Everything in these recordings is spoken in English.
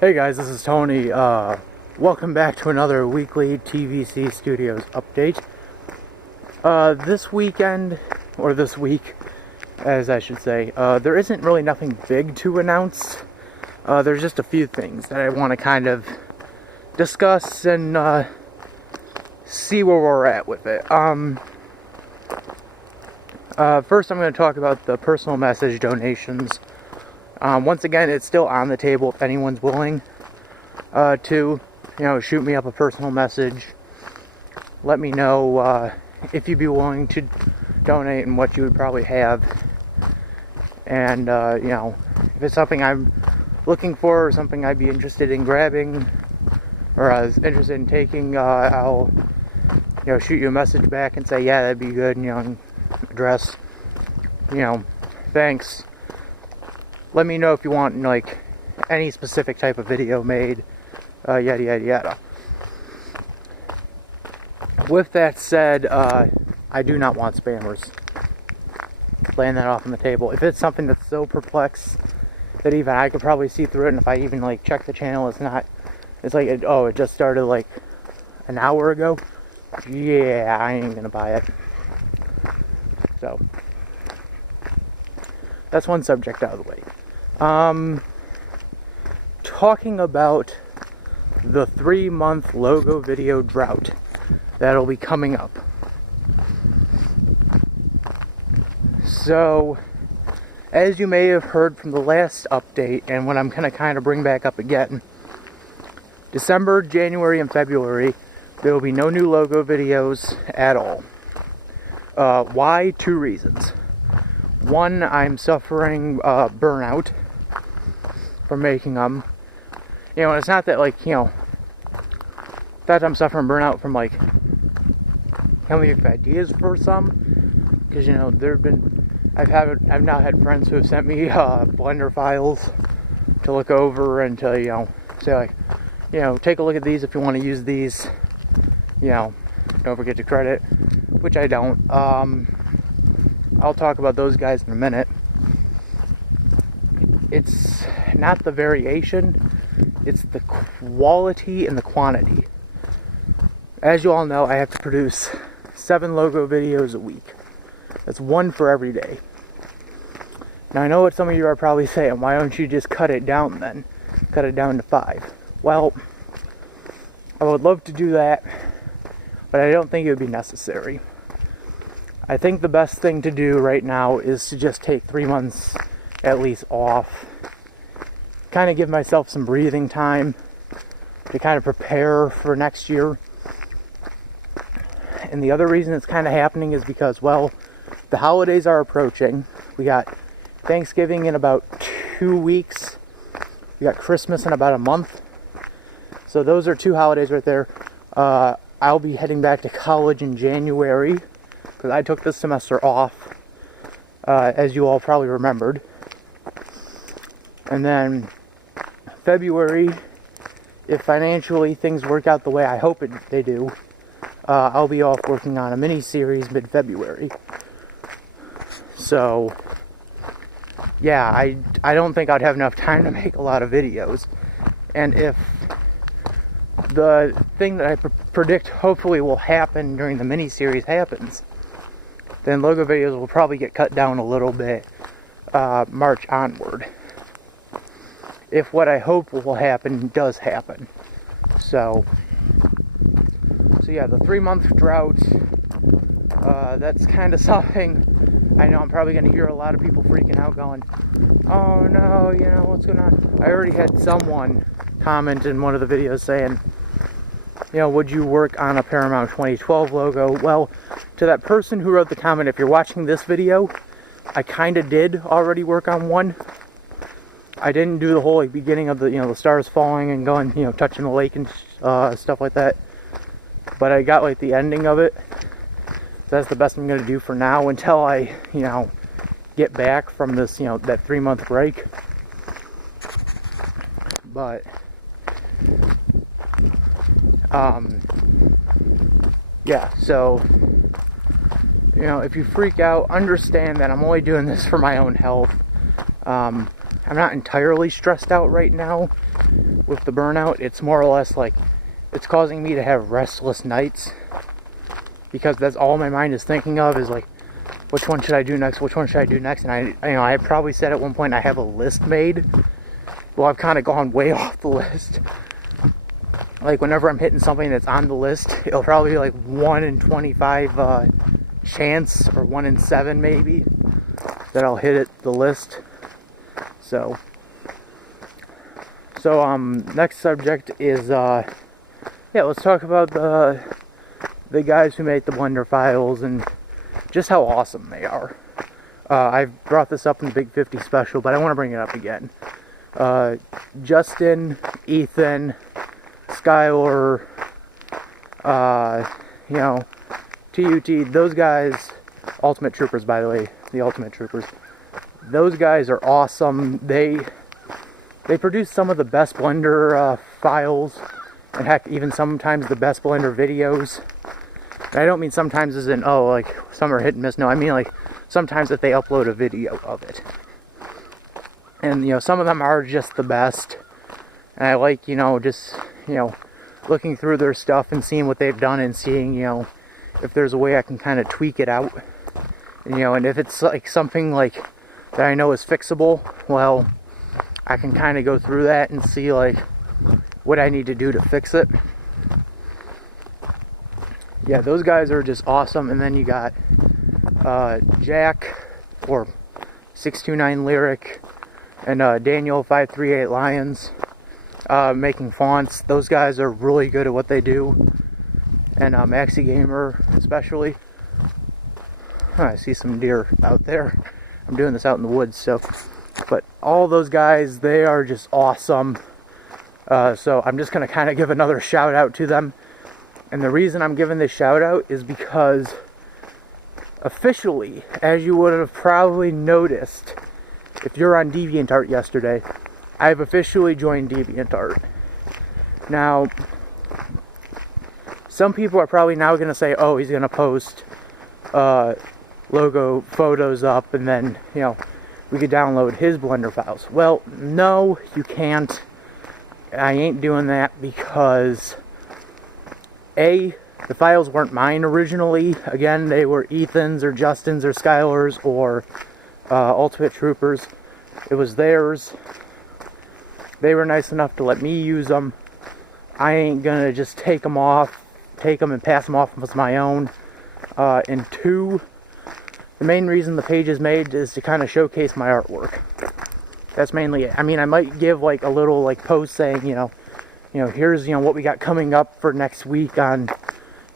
Hey guys, this is Tony. Welcome back to another weekly TVC Studios update. This weekend, or this week, as I should say, there isn't really nothing big to announce. There's just a few things that I want to kind of discuss and see where we're at with it. First I'm going to talk about the personal message donations. Once again, it's still on the table if anyone's willing to, shoot me up a personal message. Let me know if you'd be willing to donate and what you would probably have. And, if it's something I'm looking for or something I'd be interested in grabbing or I was interested in taking, I'll, shoot you a message back and say, yeah, that'd be good, address, thanks. Let me know if you want, any specific type of video made, yada, yada, yada. With that said, I do not want spammers. Laying that off on the table. If it's something that's so perplexed that even I could probably see through it, and if I even, check the channel, it's it just started, an hour ago, yeah, I ain't gonna buy it. So, that's one subject out of the way. Talking about the 3-month logo video drought that'll be coming up. So, as you may have heard from the last update, and what I'm gonna kind of bring back up again, December, January, and February, there will be no new logo videos at all. Why? 2 reasons. One, I'm suffering burnout from making them. And it's not that that I'm suffering burnout from coming up with ideas for some, because I've now had friends who have sent me Blender files to look over and to say take a look at these if you want to use these. Don't forget to credit, which I don't. I'll talk about those guys in a minute. It's not the variation, it's the quality and the quantity. As you all know, I have to produce 7 logo videos a week. That's 1 for every day. Now I know what some of you are probably saying, why don't you just cut it down then? Cut it down to 5. Well, I would love to do that, but I don't think it would be necessary. I think the best thing to do right now is to just take 3 months at least off. Kind of give myself some breathing time to kind of prepare for next year. And the other reason it's kind of happening is because, the holidays are approaching. We got Thanksgiving in about 2 weeks. We got Christmas in about a month. So those are 2 holidays right there. I'll be heading back to college in January, because I took this semester off, as you all probably remembered. And then February, if financially things work out the way I hope they do, I'll be off working on a mini-series mid-February. So, yeah, I don't think I'd have enough time to make a lot of videos. And if the thing that I predict hopefully will happen during the mini-series happens, then logo videos will probably get cut down a little bit March onward. If what I hope will happen does happen. So yeah, the 3-month drought, that's kind of something. I know I'm probably going to hear a lot of people freaking out going, oh no, what's going on? I already had someone comment in one of the videos saying, would you work on a Paramount 2012 logo? Well, to that person who wrote the comment, if you're watching this video, I kind of did already work on one. I didn't do the whole beginning of the the stars falling and going touching the lake and stuff like that, but I got the ending of it. So that's the best I'm gonna do for now until I get back from this that 3-month break. But yeah, so if you freak out, understand that I'm only doing this for my own health. I'm not entirely stressed out right now with the burnout. It's more or less like it's causing me to have restless nights, because that's all my mind is thinking of is like, which one should I do next? Which one should I do next? And I probably said at one point I have a list made. Well, I've kind of gone way off the list. Like whenever I'm hitting something that's on the list, it'll probably be like 1 in 25 chance, or 1 in 7 maybe, that I'll hit the list. So next subject is let's talk about the guys who make the Blender files and just how awesome they are. I've brought this up in the Big 50 special, but I want to bring it up again. Justin, Ethan, Skylar, TUT, those guys, Ultimate Troopers, by the way, the Ultimate Troopers, those guys are awesome. They produce some of the best Blender files, and heck, even sometimes the best Blender videos. And I don't mean sometimes as in, oh, like, some are hit and miss. No, I mean, like, sometimes that they upload a video of it. And, some of them are just the best. And I like, just, looking through their stuff and seeing what they've done and seeing, if there's a way I can kind of tweak it out. And if it's, like, something, like, that I know is fixable, well, I can kind of go through that and see, like, what I need to do to fix it. Yeah, those guys are just awesome. And then you got Jack, or 629 Lyric, and Daniel 538 Lions, making fonts. Those guys are really good at what they do. And MaxiGamer especially. I see some deer out there. I'm doing this out in the woods, so. But all those guys, they are just awesome. So I'm just going to kind of give another shout out to them. And the reason I'm giving this shout out is because officially, as you would have probably noticed if you're on DeviantArt yesterday, I've officially joined DeviantArt. Now, some people are probably now going to say, oh, he's going to post logo photos up and then, we could download his Blender files. Well, no, you can't. I ain't doing that because A, the files weren't mine originally. Again, they were Ethan's or Justin's or Skylar's or Ultimate Troopers. It was theirs. They were nice enough to let me use them. I ain't gonna just take them and pass them off as my own. And 2, the main reason the page is made is to kind of showcase my artwork. That's mainly it. I mean, I might give like a little like post saying, here's what we got coming up for next week on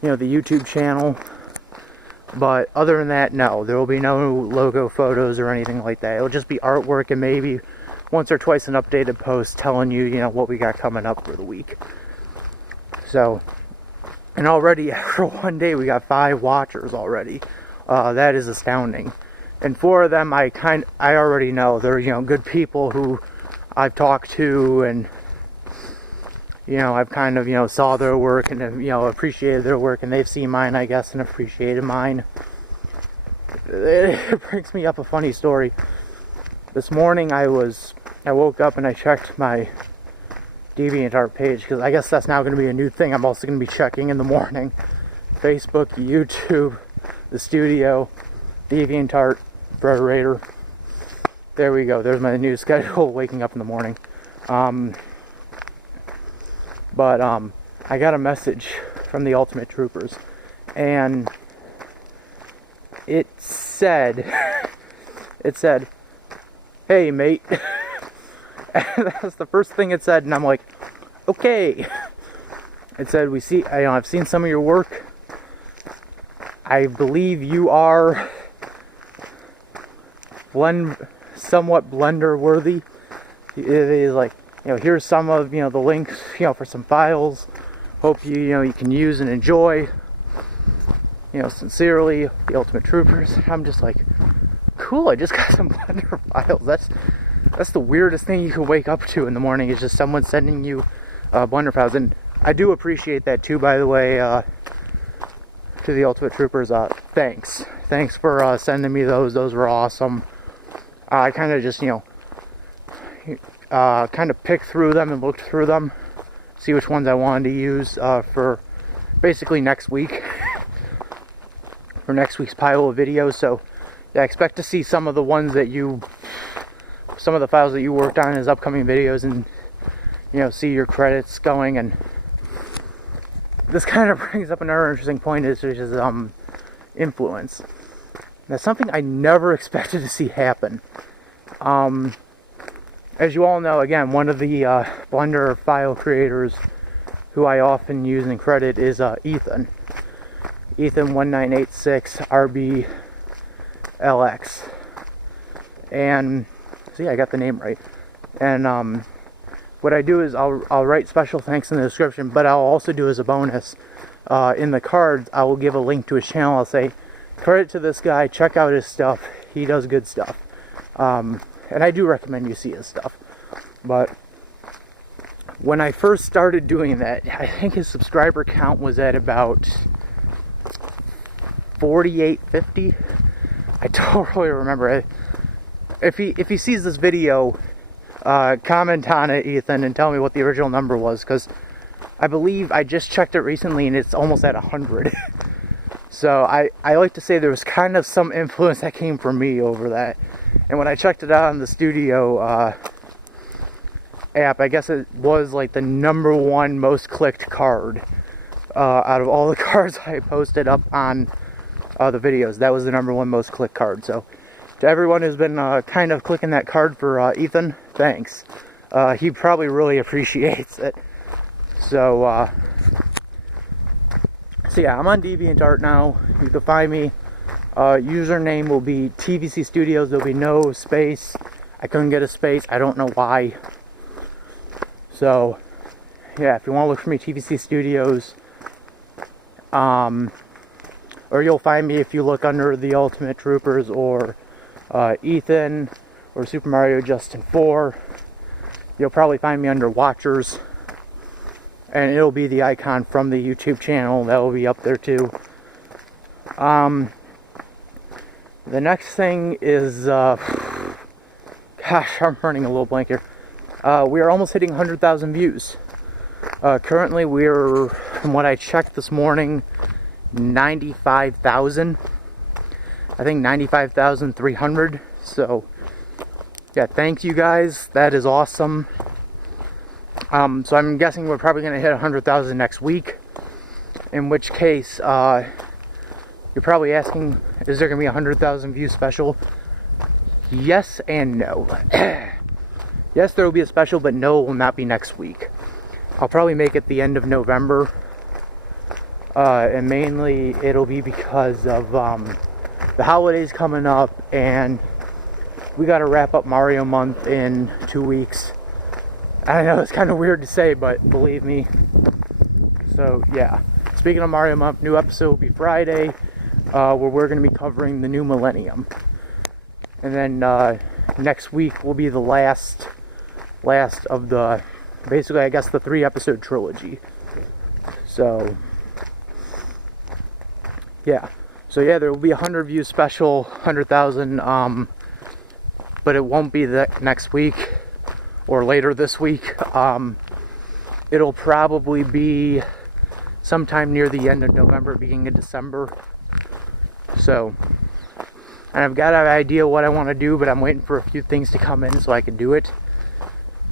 the YouTube channel. But other than that, no, there will be no logo photos or anything like that. It'll just be artwork and maybe once or twice an updated post telling you, what we got coming up for the week. So, and already after one day we got 5 watchers already. That is astounding. And 4 of them I already know. They're, good people who I've talked to and, I've kind of, saw their work and, appreciated their work, and they've seen mine, I guess, and appreciated mine. It brings me up a funny story. This morning I woke up and I checked my DeviantArt page, because I guess that's now going to be a new thing I'm also going to be checking in the morning. Facebook, YouTube, the studio, DeviantArt, Frederator. There we go. There's my new schedule, waking up in the morning. But I got a message from the Ultimate Troopers, and it said, hey mate. And that's the first thing it said, and I'm like, okay. It said, I've seen some of your work. I believe you are somewhat Blender worthy. It is like, here's some of, the links, for some files. Hope you can use and enjoy. Sincerely, the Ultimate Troopers. I'm just like, cool, I just got some Blender files. That's the weirdest thing you can wake up to in the morning, is just someone sending you Blender files. And I do appreciate that too, by the way, to the Ultimate Troopers. Thanks. Thanks for sending me those. Those were awesome. I kind of just, kind of picked through them and looked through them, see which ones I wanted to use for basically next week, for next week's pile of videos. So yeah, expect to see some of the ones that some of the files that you worked on as upcoming videos, and see your credits going. And this kind of brings up another interesting point, which is influence. That's something I never expected to see happen. As you all know, again, one of the Blender file creators who I often use and credit is Ethan. Ethan1986RBLX. And see, I got the name right. And what I do is I'll write special thanks in the description, but I'll also do as a bonus in the cards, I will give a link to his channel. I'll say, credit to this guy, check out his stuff, he does good stuff. And I do recommend you see his stuff. But when I first started doing that, I think his subscriber count was at about 4850. I don't really remember it. If he sees this video, comment on it, Ethan, and tell me what the original number was, because I believe I just checked it recently and it's almost at 100. So I like to say there was kind of some influence that came from me over that. And when I checked it out on the studio app, I guess it was like the #1 most clicked card out of all the cards I posted up on the videos. That was the #1 most clicked card. So to everyone who's been kind of clicking that card for Ethan, thanks. He probably really appreciates it. So yeah, I'm on DeviantArt now. You can find me. Username will be TVC Studios. There'll be no space. I couldn't get a space. I don't know why. So yeah, if you want to look for me, TVC Studios. Or you'll find me if you look under the Ultimate Troopers or Ethan or Super Mario Justin 4. You'll probably find me under Watchers. And it'll be the icon from the YouTube channel. That will be up there too. The next thing is, gosh, I'm running a little blank here. We are almost hitting 100,000 views. Currently we're, from what I checked this morning, 95,000. I think 95,300. So, yeah, thank you guys. That is awesome. So I'm guessing we're probably going to hit 100,000 next week. In which case, you're probably asking, is there going to be a 100,000 view special? Yes and no. Yes, there will be a special, but no, it will not be next week. I'll probably make it the end of November. And mainly it'll be because of the holidays coming up, and we got to wrap up Mario month in 2 weeks. I know it's kind of weird to say, but believe me. So yeah, speaking of Mario month, new episode will be Friday, where we're going to be covering the new millennium. And then next week will be the last of the, basically I guess, the 3-episode trilogy. So yeah, there will be a 100 view special, 100,000, but it won't be the next week or later this week. It'll probably be sometime near the end of November, beginning of December. So, and I've got an idea what I want to do, but I'm waiting for a few things to come in so I can do it.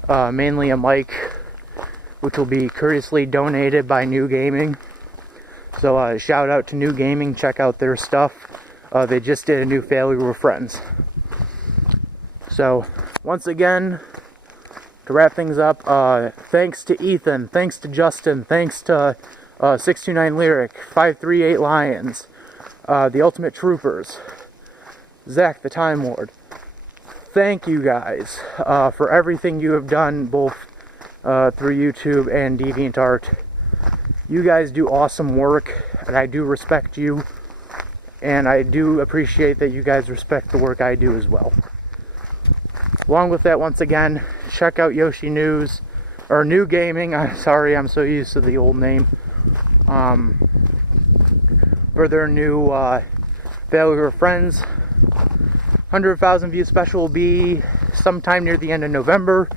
Mainly a mic, which will be courteously donated by New Gaming. So shout out to New Gaming, check out their stuff. They just did a new Failure with Friends. So, once again, to wrap things up, thanks to Ethan, thanks to Justin, thanks to 629 Lyric, 538 Lions, the Ultimate Troopers, Zach the Time Lord. Thank you guys for everything you have done, both through YouTube and DeviantArt. You guys do awesome work, and I do respect you, and I do appreciate that you guys respect the work I do as well. Along with that, once again, check out Yoshi News, or New Gaming. I'm sorry, I'm so used to the old name. For their new Failure of Friends. 100,000 view special will be sometime near the end of November.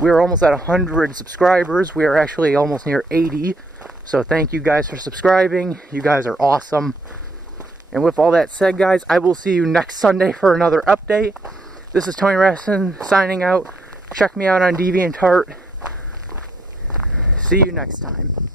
We are almost at 100 subscribers. We are actually almost near 80. So thank you guys for subscribing. You guys are awesome. And with all that said, guys, I will see you next Sunday for another update. This is Tony Raston signing out. Check me out on DeviantArt. See you next time.